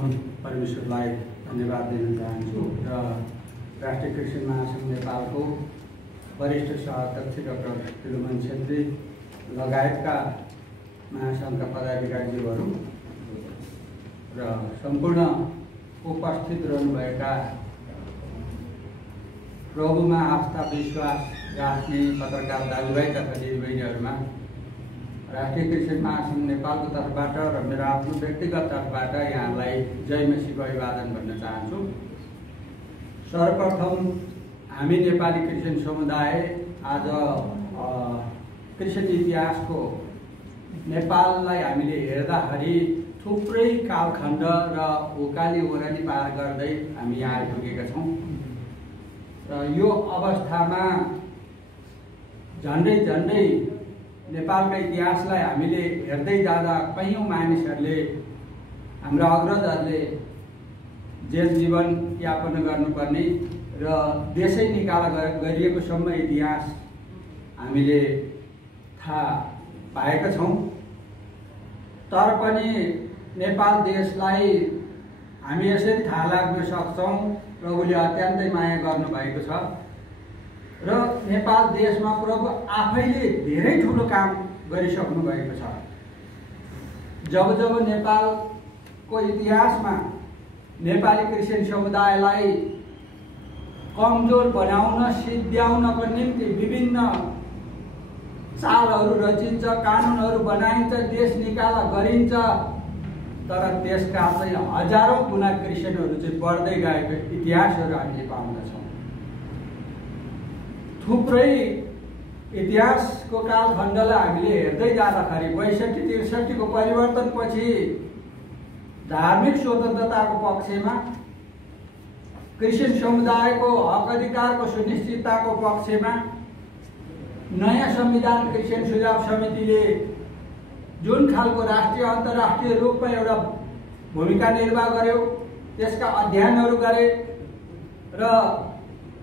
सर्वप्रथम परमेश्वरलाई धन्यवाद दिन चाहन्छु र राष्ट्रिय क्रिस्चियन महासङ्घ नेपालको वरिष्ठ सभाध्यक्ष डाक्टर तिरुमन छेत्री लगायतका महासङ्घका पदाधिकारीज्यूहरू र सम्पूर्ण उपस्थित रहनुभएका प्रभुमा आस्था विश्वास राख्ने पत्रकार दाजुभाइ तथा दिदीबहिनीहरूमा राष्ट्रिय क्रिस्चियन महासङ्घ नेपालको तर्फबाट र मेरो आफ्नो व्यक्तिगत तर्फबाट यहाँलाई जय मसीहको अभिवादन भन्न चाहन्छु। सर्वप्रथम हामी नेपाली क्रिस्चियन समुदाय आज क्रिस्चियन इतिहासको नेपाललाई हामीले हेर्दाखेरि थुप्रै कालखण्ड र उकाली ओराली पार गर्दै हामी यहाँ आइपुगेका छौँ र यो अवस्थामा झन्डै झन्डै नेपालका इतिहासलाई हामीले हेर्दै जाँदा कैयौँ मानिसहरूले हाम्रा अग्रजहरूले जेल जीवन यापन गर्नुपर्ने र देशै निकाला गरिएको सम्म इतिहास हामीले थाहा पाएका छौँ। तर पनि नेपाल देशलाई हामी यसरी थाहा लाग्न सक्छौँ प्रभुले अत्यन्तै माया गर्नुभएको छ र नेपाल देशमा प्रभु आफैले धेरै ठुलो काम गरिसक्नु भएको छ। जब जब नेपालको इतिहासमा नेपाली क्रिस्चियन समुदायलाई कमजोर बनाउन सिद्ध्याउनको निम्ति विभिन्न चालहरू रचिन्छ, कानुनहरू बनाइन्छ, देश निकाला गरिन्छ, तर त्यसका चाहिँ हजारौँ गुणा क्रिस्चियनहरू चाहिँ बढ्दै गएको इतिहासहरू हामीले पाउँदछौँ। थुप्रै इतिहासको कालखण्डलाई हामीले हेर्दै जाँदाखेरि 62-63 को परिवर्तनपछि धार्मिक स्वतन्त्रताको पक्षमा, क्रिस्चियन समुदायको हक अधिकारको सुनिश्चितताको पक्षमा नयाँ संविधान क्रिस्चियन सुझाव समितिले जुन खालको राष्ट्रिय अन्तर्राष्ट्रिय रूपमा एउटा भूमिका निर्वाह गर्यो, त्यसका अध्ययनहरू गरे र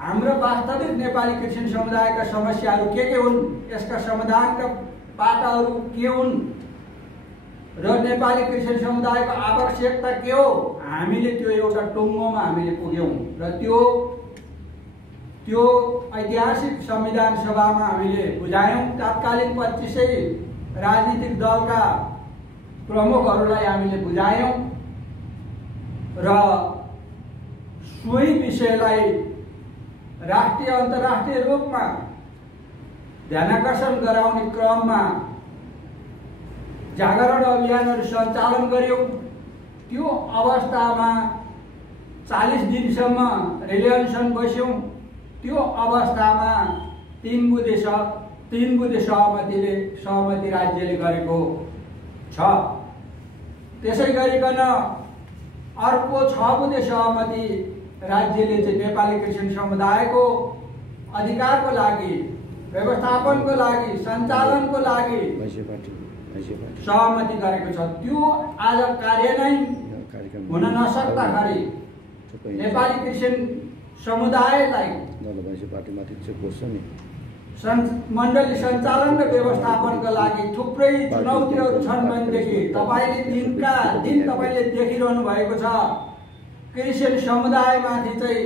हाम्रो वास्तविक नेपाली क्रिस्चियन समुदायका समस्याहरू के हुन्, यसका समाधानका पाटाहरू के हुन् र नेपाली क्रिस्चियन समुदायको आवश्यकता के हो, हामीले त्यो एउटा टुङ्गोमा हामीले पुग्यौँ र त्यो ऐतिहासिक संविधान सभामा हामीले बुझायौँ। तत्कालीन 25 राजनीतिक दलका प्रमुखहरूलाई हामीले बुझायौँ र सोही विषयलाई राष्ट्रिय अन्तर्राष्ट्रिय रूपमा ध्यानाकर्षण गराउने क्रममा जागरण अभियानहरू सञ्चालन गर्यौँ। त्यो अवस्थामा 40 दिनसम्म रिलेन्सन बस्यौँ। त्यो अवस्थामा 3 बुँदे सहमति राज्यले गरेको छ। त्यसै गरिकन अर्को 6 बुँदे सहमति राज्यले चाहिँ नेपाली क्रिस्चियन समुदायको अधिकारको लागि, व्यवस्थापनको लागि, सञ्चालनको लागि सहमति गरेको छ। त्यो आज कार्यान्वयन हुन नसक्दाखेरि नेपाली क्रिस्चियन समुदायलाई मण्डली सञ्चालन र व्यवस्थापनको लागि थुप्रै चुनौतीहरू छन् भनेदेखि तपाईँले दिनका दिन तपाईँले देखिरहनु भएको छ। क्रिस्चियन समुदायमाथि चाहिँ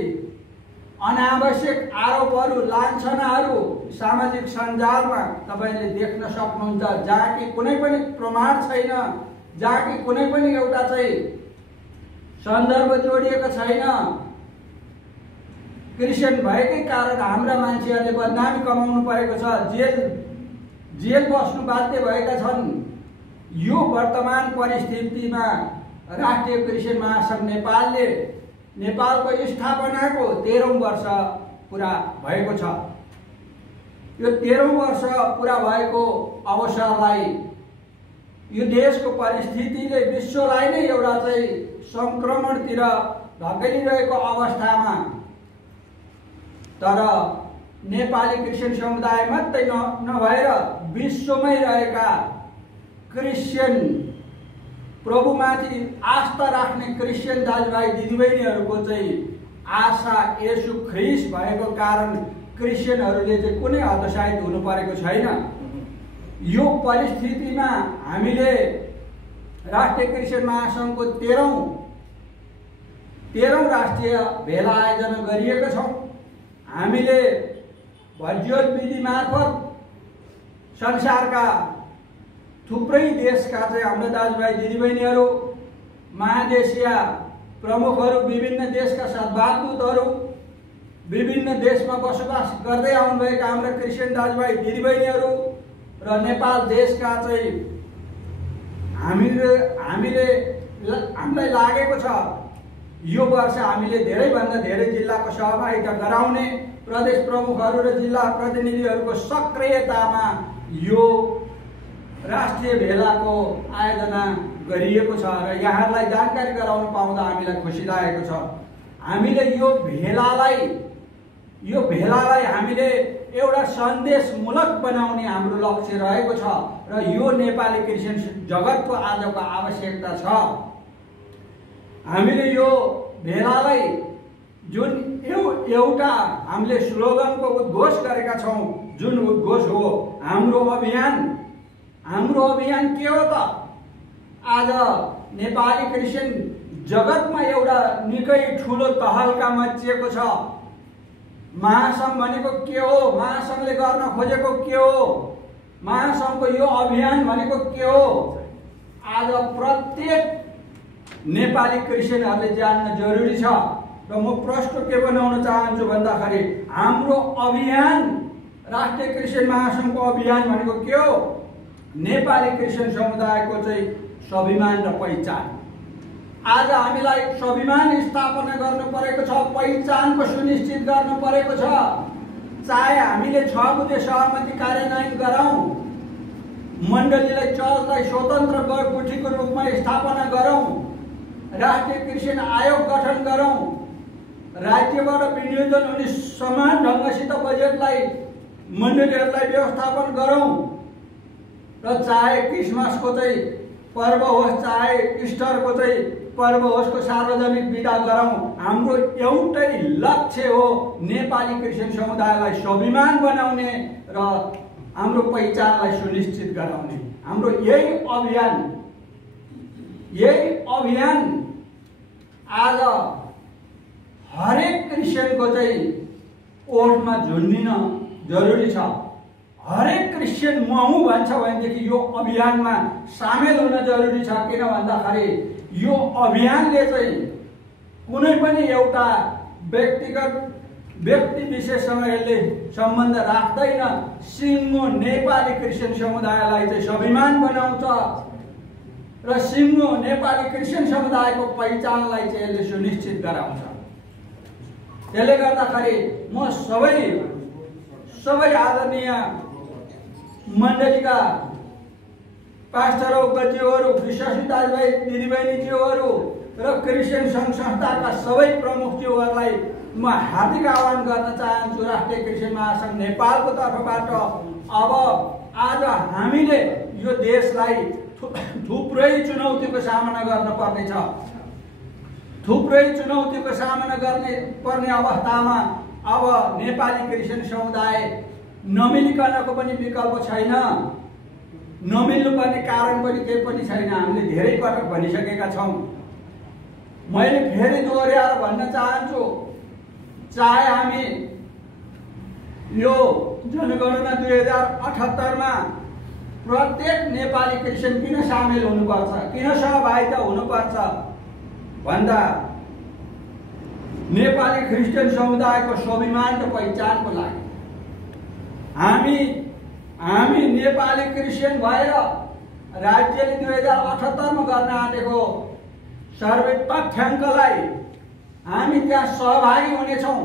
अनावश्यक आरोपहरू, लान्छनाहरू सामाजिक सञ्जालमा तपाईँले देख्न सक्नुहुन्छ, जहाँ कि कुनै पनि प्रमाण छैन, जहाँ कि कुनै पनि एउटा चाहिँ सन्दर्भ जोडिएको छैन। क्रिस्चियन भएकै कारण हाम्रा मान्छेहरूले बदनामी कमाउनु परेको छ, जेल बस्नु बाध्य भएका छन्। यो वर्तमान परिस्थितिमा राष्ट्रिय क्रिस्चियन महासङ्घ नेपालले नेपालको स्थापनाको 13औं वर्ष पुरा भएको छ। यो 13औं वर्ष पुरा भएको अवसरलाई यो देशको परिस्थितिले विश्वलाई नै एउटा चाहिँ संक्रमणतिर धकेलिरहेको अवस्थामा तर नेपाली क्रिस्चियन समुदाय मात्रै नभएर विश्वमै रहेका क्रिस्चियन प्रभुमाथि आस्था राख्ने क्रिस्चियन दाजुभाइ दिदीबहिनीहरूको चाहिँ आशा येशू ख्रीष्ट भएको कारण क्रिस्चियनहरूले चाहिँ कुनै हतोत्साहित हुनु परेको छैन। यो परिस्थितिमा हामीले राष्ट्रिय क्रिस्चियन महासङ्घको 13औं 13औं राष्ट्रिय भेला आयोजना गरिएको छ। हामीले भर्चुअल विधि मार्फत संसारका थुप्रै देशका चाहिँ हाम्रो दाजुभाइ दिदीबहिनीहरू, महादेशीय प्रमुखहरू, विभिन्न देशका सद्भावदूतहरू, विभिन्न देशमा बसोबास गर्दै आउनुभएका हाम्रा क्रिस्चियन दाजुभाइ दिदीबहिनीहरू र नेपाल देशका चाहिँ हामीलाई लागेको छ यो वर्ष हामीले धेरैभन्दा धेरै जिल्लाको सहभागिता गराउने, प्रदेश प्रमुखहरू र जिल्ला प्रतिनिधिहरूको सक्रियतामा यो राष्ट्रिय भेलाको आयोजना गरिएको छ र यहाँहरूलाई जानकारी गराउन पाउँदा हामीलाई खुसी लागेको छ। हामीले यो भेलालाई हामीले एउटा सन्देशमूलक बनाउने हाम्रो लक्ष्य रहेको छ र यो नेपाली क्रिस्चियन जगतको आजको आवश्यकता छ। हामीले यो भेलालाई जुन एउटा हामीले स्लोगनको उद्घोष गरेका छौँ, जुन उद्घोष हो हाम्रो अभियान के हो त? आज नेपाली क्रिस्चियन जगतमा एउटा निकै ठुलो तहल्का मचिएको छ। महासंघ भनेको के हो? महासंघले गर्न खोजेको के हो? महासंघको यो अभियान भनेको के हो? आज प्रत्येक नेपाली क्रिस्चियनहरूले जान्न जरुरी छ। र म प्रश्न के बनाउन चाहन्छु भन्दाखेरि हाम्रो अभियान, राष्ट्रिय क्रिस्चियन महासंघको अभियान भनेको के हो? नेपाली क्रिस्चियन समुदायको चाहिँ स्वाभिमान र पहिचान। आज हामीलाई स्वाभिमान स्थापना गर्नु परेको छ, पहिचानको सुनिश्चित गर्नु परेको छ। चाहे हामीले 6 बुँदे सहमति कार्यान्वयन गरौँ, मण्डलीलाई चर्चलाई स्वतन्त्र गुठीको रूपमा स्थापना गरौँ, राष्ट्रिय क्रिस्चियन आयोग गठन गरौँ, राज्यबाट विनियोजन हुने समान ढङ्गसित बजेटलाई मण्डलीहरूलाई व्यवस्थापन गरौँ र चाहे क्रिसमसको चाहिँ पर्व होस्, चाहे इस्टरको चाहिँ पर्व होस्, को सार्वजनिक बिदा गरौँ। हाम्रो एउटै लक्ष्य हो नेपाली क्रिस्चियन समुदायलाई स्वाभिमान बनाउने र हाम्रो पहिचानलाई सुनिश्चित गराउने। हाम्रो यही अभियान आज हरेक क्रिस्चियनको चाहिँ ओठमा झुन्डिन जरुरी छ। हरेक क्रिस्चियन म हुँ भन्छ भनेदेखि यो अभियानमा सामेल हुन जरुरी छ। किन भन्दाखेरि यो अभियानले चाहिँ कुनै पनि एउटा व्यक्ति विशेषसँग यसले सम्बन्ध राख्दैन। सिङ्गो नेपाली क्रिस्चियन समुदायलाई चाहिँ स्वाभिमान बनाउँछ र सिङ्गो नेपाली क्रिस्चियन समुदायको पहिचानलाई चाहिँ यसले सुनिश्चित गराउँछ। त्यसले गर्दाखेरि म सबै आदरणीय मण्डलीका पास्टरज्यूहरू, विश्वासी दाजुभाइ दिदीबहिनीज्यूहरू र क्रिस्चियन सङ्घ संस्थाका सबै प्रमुखज्यूहरूलाई म हार्दिक आह्वान गर्न चाहन्छु। राष्ट्रिय क्रिस्चियन महासंघ नेपालको तर्फबाट अब आज हामीले यो देशलाई थुप्रै चुनौतीको सामना गर्न पर्नेछ। थुप्रै चुनौतीको सामना पर्ने अवस्थामा अब नेपाली क्रिस्चियन समुदाय नमिलिकनको पनि विकल्प छैन, नमिल्नुपर्ने कारण पनि केही पनि छैन। हामीले धेरै पटक भनिसकेका छौँ। मैले फेरि दोहोर्याएर भन्न चाहन्छु, चाहे हामी यो जनगणना 2078 मा प्रत्येक नेपाली क्रिस्चियन किन सामेल हुनुपर्छ, किन सहभागिता हुनुपर्छ भन्दा नेपाली क्रिस्चियन समुदायको स्वाभिमान र पहिचानको लागि हामी नेपाली क्रिस्चियन भएर राज्यले 2078 मा गर्न आँटेको सर्वे तथ्याङ्कलाई हामी त्यहाँ सहभागी हुनेछौँ।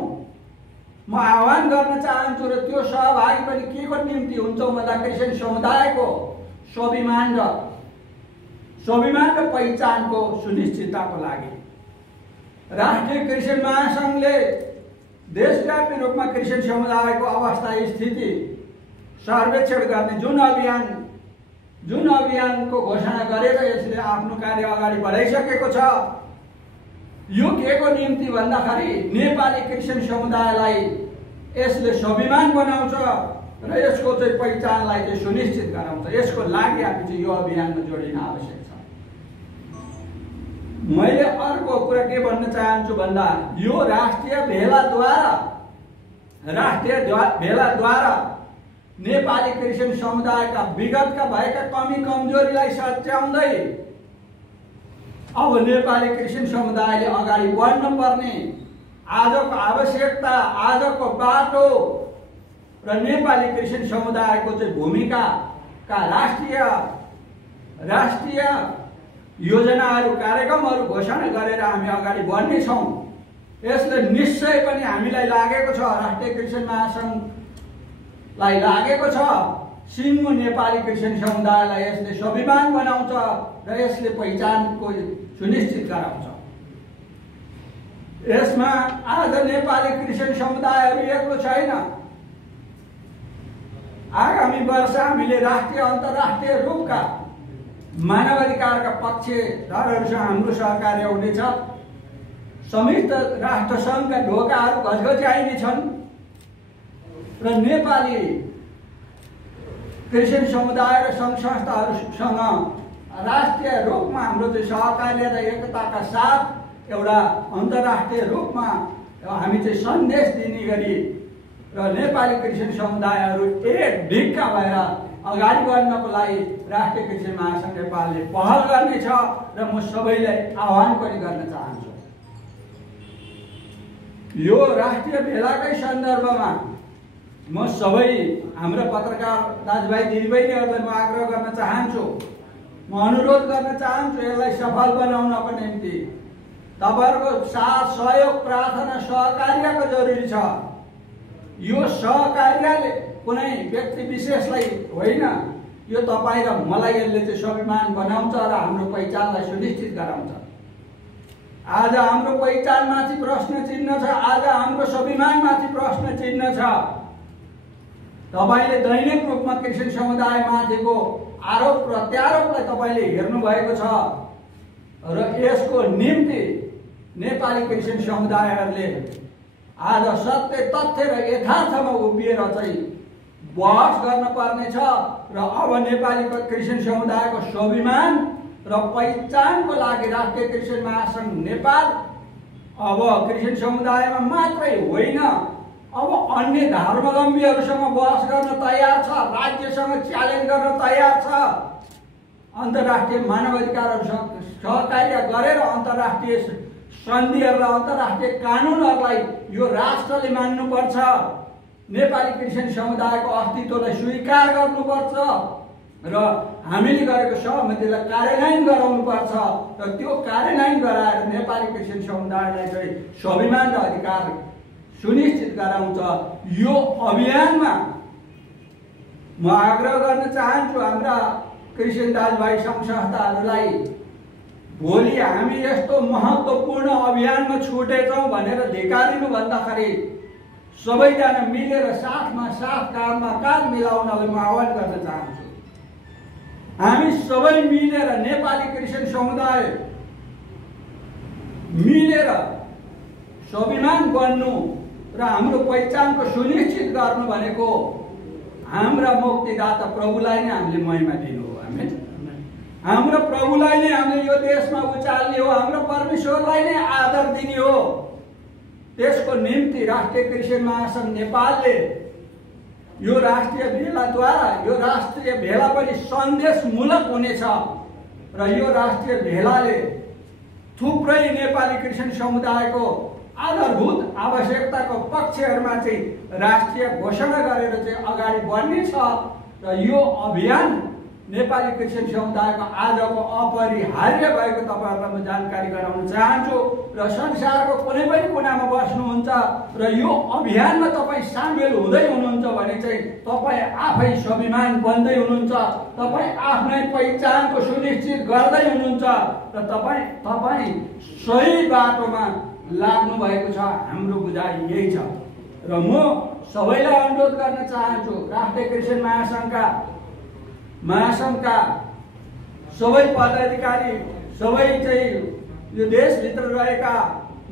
म आह्वान गर्न चाहन्छु र त्यो सहभागी पनि के को निम्ति हुन्छौँ भन्दा क्रिस्चियन समुदायको स्वाभिमान र पहिचानको सुनिश्चितताको लागि। राष्ट्रिय क्रिस्चियन महासंघले देशव्यापी रूपमा क्रिस्चियन समुदायको अवस्था स्थिति सर्वेक्षण गर्ने जुन अभियानको घोषणा गरेर यसले आफ्नो कार्य अगाडि बढाइसकेको छ। यो के को निम्ति भन्दाखेरि नेपाली क्रिस्चियन समुदायलाई यसले स्वाभिमान बनाउँछ र यसको चाहिँ पहिचानलाई चाहिँ सुनिश्चित गराउँछ। यसको लागि हामी चाहिँ यो अभियानमा जोडिन आवश्यक छ। मैले अर्को कुरा के भन्न चाहन्छु भन्दा यो राष्ट्रिय भेलाद्वारा नेपाली क्रिस्चियन समुदायका विगतका भएका कमी कमजोरीलाई सच्याउँदै अब नेपाली क्रिस्चियन समुदायले अगाडि बढ्न पर्ने आजको आवश्यकता, आजको बाटो र नेपाली क्रिस्चियन समुदायको चाहिँ भूमिकाका राष्ट्रिय योजनाहरू, कार्यक्रमहरू घोषणा गरेर हामी अगाडि बढ्नेछौँ। यसले निश्चय पनि हामीलाई लागेको छ, राष्ट्रिय क्रिस्चियन महासङ्घलाई लागेको छ, सिङ्गो नेपाली क्रिस्चियन समुदायलाई यसले स्वाभिमान बनाउँछ र यसले पहिचानको सुनिश्चित गराउँछ। यसमा आज नेपाली क्रिस्चियन समुदायहरू एक्लो छैन। आगामी वर्ष हामीले राष्ट्रिय अन्तर्राष्ट्रिय रूपका मानवाधिकारका पक्षधरहरूसँग हाम्रो सहकार्य हुनेछ। संयुक्त राष्ट्र सङ्घका ढोकाहरू घचघच्याइनेछन् र नेपाली क्रिस्चियन समुदाय र सङ्घ संस्थाहरूसँग राष्ट्रिय रूपमा हाम्रो चाहिँ सहकार्य र एकताका साथ एउटा अन्तर्राष्ट्रिय रूपमा हामी चाहिँ सन्देश दिने गरी र नेपाली क्रिस्चियन समुदायहरू एक ढिक्का भएर अगाडि बढ्नको लागि राष्ट्रिय क्रिस्चियन महासङ्घ नेपालले पहल गर्नेछ र म सबैलाई आह्वान पनि गर्न चाहन्छु। यो राष्ट्रिय भेलाकै सन्दर्भमा म सबै हाम्रा पत्रकार दाजुभाइ दिदीबहिनीहरूलाई म आग्रह गर्न चाहन्छु, म अनुरोध गर्न चाहन्छु, यसलाई सफल बनाउनको निम्ति तपाईहरुको साथ, सहयोग, प्रार्थना, सहकार्यको जरुरी छ। यो सहकार्यले कुनै व्यक्ति विशेषलाई होइन, यो तपाईँ र मलाई यसले चाहिँ स्वाभिमान बनाउँछ र हाम्रो पहिचानलाई सुनिश्चित गराउँछ। आज हाम्रो पहिचानमाथि प्रश्न चिन्ह छ, आज हाम्रो स्वाभिमानमाथि प्रश्न चिन्ह छ। तपाईले दैनिक रूपमा क्रिस्चियन समुदायमाथिको आरोप प्रत्यारोपलाई तपाईले हेर्नु भएको छ र यसको निम्ति नेपाली क्रिस्चियन समुदायहरूले आज सत्य, तथ्य र यथार्थमा उभिएर चाहिँ बहस गर्न पर्नेछ र अब नेपाली क्रिस्चियन समुदायको स्वाभिमान र पहिचानको लागि राष्ट्रिय क्रिस्चियन महासङ्घ नेपाल अब क्रिस्चियन समुदायमा मात्रै होइन, अब अन्य धर्मावलम्बीहरूसँग बहस गर्न तयार छ, राज्यसँग च्यालेन्ज गर्न तयार छ। अन्तर्राष्ट्रिय मानवाधिकारहरूसँग सहकार्य गरेर अन्तर्राष्ट्रिय सन्धिहरू र अन्तर्राष्ट्रिय कानुनहरूलाई यो राष्ट्रले मान्नुपर्छ। नेपाली क्रिस्चियन समुदायको अस्तित्वलाई स्वीकार गर्नुपर्छ र हामीले गरेको सहमतिलाई कार्यान्वयन गराउनुपर्छ र त्यो कार्यान्वयन गराएर नेपाली क्रिस्चियन समुदायलाई चाहिँ स्वाभिमान र अधिकार सुनिश्चित गराउँछ। यो अभियानमा म आग्रह गर्न चाहन्छु हाम्रा क्रिस्चियन दाजुभाइ सङ्घ संस्थाहरूलाई, भोलि हामी यस्तो महत्त्वपूर्ण अभियानमा छुटेछौँ भनेर धिक्कारिनु भन्दाखेरि सबैजना मिलेर साथमा साथ, काँधमा काँध मिलाउनलाई म आह्वान गर्न चाहन्छु। हामी सबै मिलेर नेपाली क्रिस्चियन समुदाय मिलेर स्वाभिमान बन्नु र हाम्रो पहिचानको सुनिश्चित गर्नु भनेको हाम्रा मुक्तिदाता प्रभुलाई नै हामीले महिमा दिनु हो। हाम्रो प्रभुलाई नै हामीले यो देशमा उचाल्ने हो, हाम्रो परमेश्वरलाई नै आदर दिने हो। त्यसको निम्ति राष्ट्रिय क्रिस्चियन महासङ्घ नेपालले यो राष्ट्रिय भेलाद्वारा, यो राष्ट्रिय भेला पनि सन्देशमूलक हुनेछ र यो राष्ट्रिय भेलाले थुप्रै नेपाली क्रिस्चियन समुदायको आधारभूत आवश्यकताको पक्षहरूमा चाहिँ राष्ट्रिय घोषणा गरेर चाहिँ अगाडि बढ्नेछ र यो अभियान नेपाली क्रिस्चियन समुदायको आजको अपरिहार्य भएको तपाईहरुलाई म जानकारी गराउन चाहन्छु र संसारको कुनै पनि कुनामा बस्नुहुन्छ र यो अभियानमा तपाईँ सामेल हुँदै हुनुहुन्छ भने चाहिँ तपाईँ आफै स्वाभिमान बन्दै हुनुहुन्छ, तपाईँ आफ्नै पहिचानको सुनिश्चित गर्दै हुनुहुन्छ र तपाईँ सही बाटोमा लाग्नु भएको छ। हाम्रो बुझाइ यही छ र म सबैलाई अनुरोध गर्न चाहन्छु, राष्ट्रिय क्रिस्चियन महासङ्घका सबै पदाधिकारी, सबै चाहिँ यो देशभित्र रहेका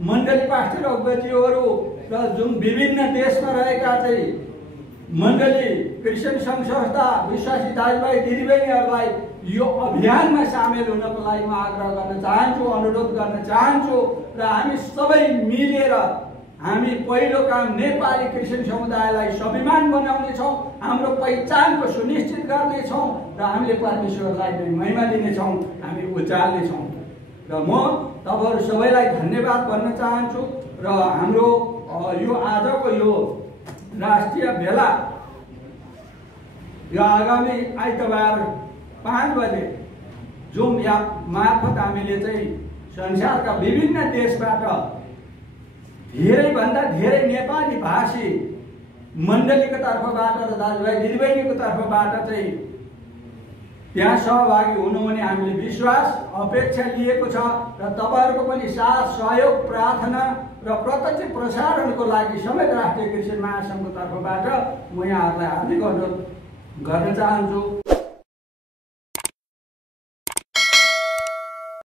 मण्डली पास्टर अध्यक्षहरू र जुन विभिन्न देशमा रहेका चाहिँ मण्डली क्रिस्चियन सङ्घ संस्था विश्वासी दाजुभाइ दिदीबहिनीहरूलाई यो अभियानमा सामेल हुनको लागि म आग्रह गर्न चाहन्छु, अनुरोध गर्न चाहन्छु र हामी सबै मिलेर हामी पहिलो काम नेपाली क्रिस्चियन समुदायलाई स्वाभिमान बनाउनेछौँ, हाम्रो पहिचानको सुनिश्चित गर्नेछौँ र हामीले परमेश्वरलाई नै महिमा दिनेछौँ, हामी उचाल्नेछौँ। र म तपाईहरु सबैलाई धन्यवाद भन्न चाहन्छु र हाम्रो यो आजको यो राष्ट्रिय भेला यो आगामी आइतबार 5 बजे जुम या मार्फत हामीले चाहिँ संसारका विभिन्न देशबाट धेरैभन्दा धेरै नेपाली भाषी मण्डलीको तर्फबाट र दाजुभाइ दिदीबहिनीको तर्फबाट चाहिँ त्यहाँ सहभागी हुनुहुने हामीले विश्वास अपेक्षा लिएको छ र तपाईहरुको पनि साथ सहयोग प्रार्थना र प्रत्यक्ष प्रसारणको लागि समेत राष्ट्रिय क्रिस्चियन महासंघको तर्फबाट म यहाँहरूलाई हार्दिक अनुरोध गर्न चाहन्छु।